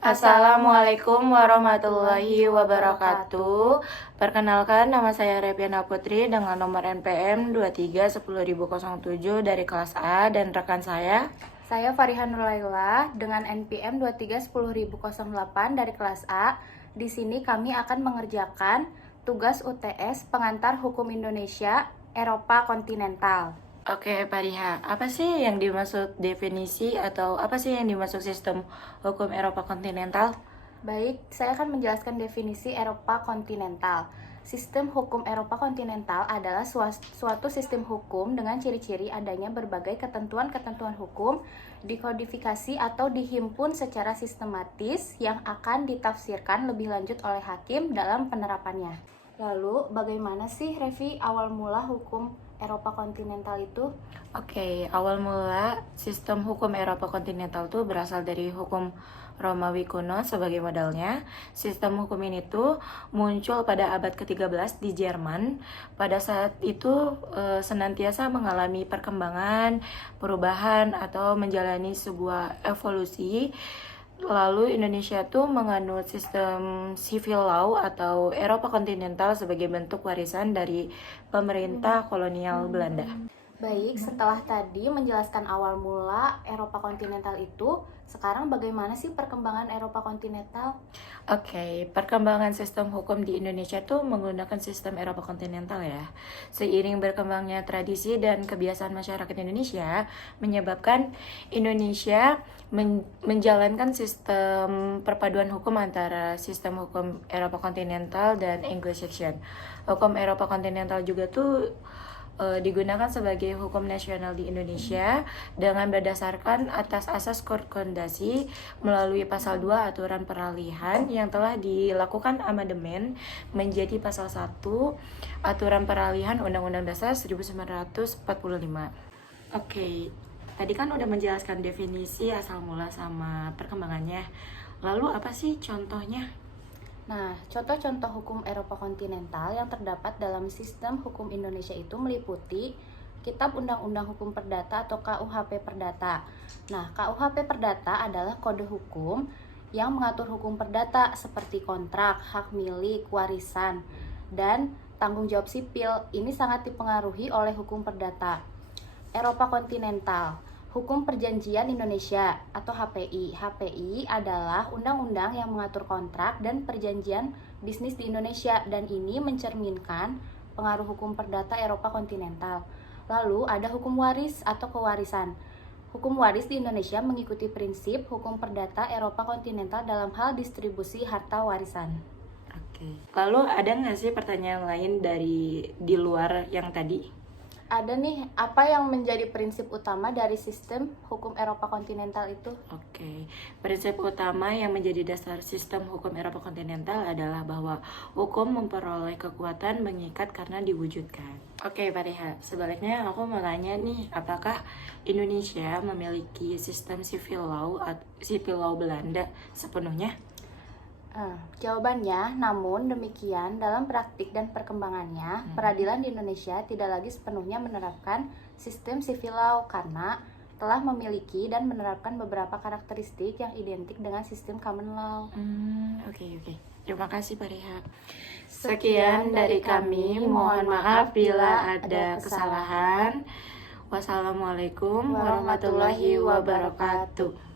Assalamualaikum warahmatullahi wabarakatuh. Perkenalkan, nama saya Repiana Putri dengan nomor NPM 2310007 dari kelas A, dan rekan saya Farihan Nurlaila dengan NPM 2310008 dari kelas A. Di sini kami akan mengerjakan tugas UTS Pengantar Hukum Indonesia Eropa Kontinental. Oke, Pak Riha, apa sih yang dimaksud definisi atau apa sih yang dimaksud sistem hukum Eropa kontinental? Baik, saya akan menjelaskan definisi Eropa Kontinental. Sistem hukum Eropa Kontinental adalah suatu sistem hukum dengan ciri-ciri adanya berbagai ketentuan-ketentuan hukum dikodifikasi atau dihimpun secara sistematis yang akan ditafsirkan lebih lanjut oleh hakim dalam penerapannya. Lalu, bagaimana sih, Revi, awal mula hukum Eropa Kontinental itu? Oke, awal mula sistem hukum Eropa kontinental itu berasal dari hukum Romawi kuno sebagai modalnya. Sistem hukum ini tuh muncul pada abad ke-13 di Jerman. Pada saat itu senantiasa mengalami perkembangan, perubahan atau menjalani sebuah evolusi. Lalu Indonesia tuh menganut sistem civil law atau Eropa kontinental sebagai bentuk warisan dari pemerintah kolonial Belanda. Baik, setelah tadi menjelaskan awal mula Eropa kontinental itu, sekarang bagaimana sih perkembangan Eropa kontinental? Oke, perkembangan sistem hukum di Indonesia tuh menggunakan sistem Eropa kontinental ya. Seiring berkembangnya tradisi dan kebiasaan masyarakat Indonesia, menyebabkan Indonesia menjalankan sistem perpaduan hukum antara sistem hukum Eropa kontinental dan Anglo-Saxon. Hukum Eropa kontinental juga tuh digunakan sebagai hukum nasional di Indonesia dengan berdasarkan atas asas konkordansi melalui pasal 2 aturan peralihan yang telah dilakukan amandemen menjadi pasal 1 aturan peralihan Undang-Undang Dasar 1945. Oke, tadi kan udah menjelaskan definisi, asal mula, sama perkembangannya. Lalu apa sih contohnya? Nah, contoh-contoh hukum Eropa kontinental yang terdapat dalam sistem hukum Indonesia itu meliputi Kitab Undang-Undang Hukum Perdata atau KUHP Perdata. Nah, KUHP Perdata adalah kode hukum yang mengatur hukum perdata seperti kontrak, hak milik, warisan, dan tanggung jawab sipil. Ini sangat dipengaruhi oleh hukum perdata. Eropa kontinental, Hukum Perjanjian Indonesia atau HPI. HPI adalah undang-undang yang mengatur kontrak dan perjanjian bisnis di Indonesia, dan ini mencerminkan pengaruh hukum perdata Eropa kontinental. Lalu ada hukum waris atau kewarisan. Hukum waris di Indonesia mengikuti prinsip hukum perdata Eropa kontinental dalam hal distribusi harta warisan. Oke. Lalu ada nggak sih pertanyaan lain di luar yang tadi? Ada nih, apa yang menjadi prinsip utama dari sistem hukum Eropa kontinental itu? Oke, prinsip utama yang menjadi dasar sistem hukum Eropa kontinental adalah bahwa hukum memperoleh kekuatan mengikat karena diwujudkan. Oke, Pak Reha, sebaliknya aku mau nanya nih, apakah Indonesia memiliki sistem civil law Belanda sepenuhnya? Jawabannya, namun demikian dalam praktik dan perkembangannya, peradilan di Indonesia tidak lagi sepenuhnya menerapkan sistem civil law karena telah memiliki dan menerapkan beberapa karakteristik yang identik dengan sistem common law. Oke. Terima kasih, Pak Reha. Sekian dari kami, mohon maaf bila ada kesalahan. Wassalamualaikum warahmatullahi wabarakatuh.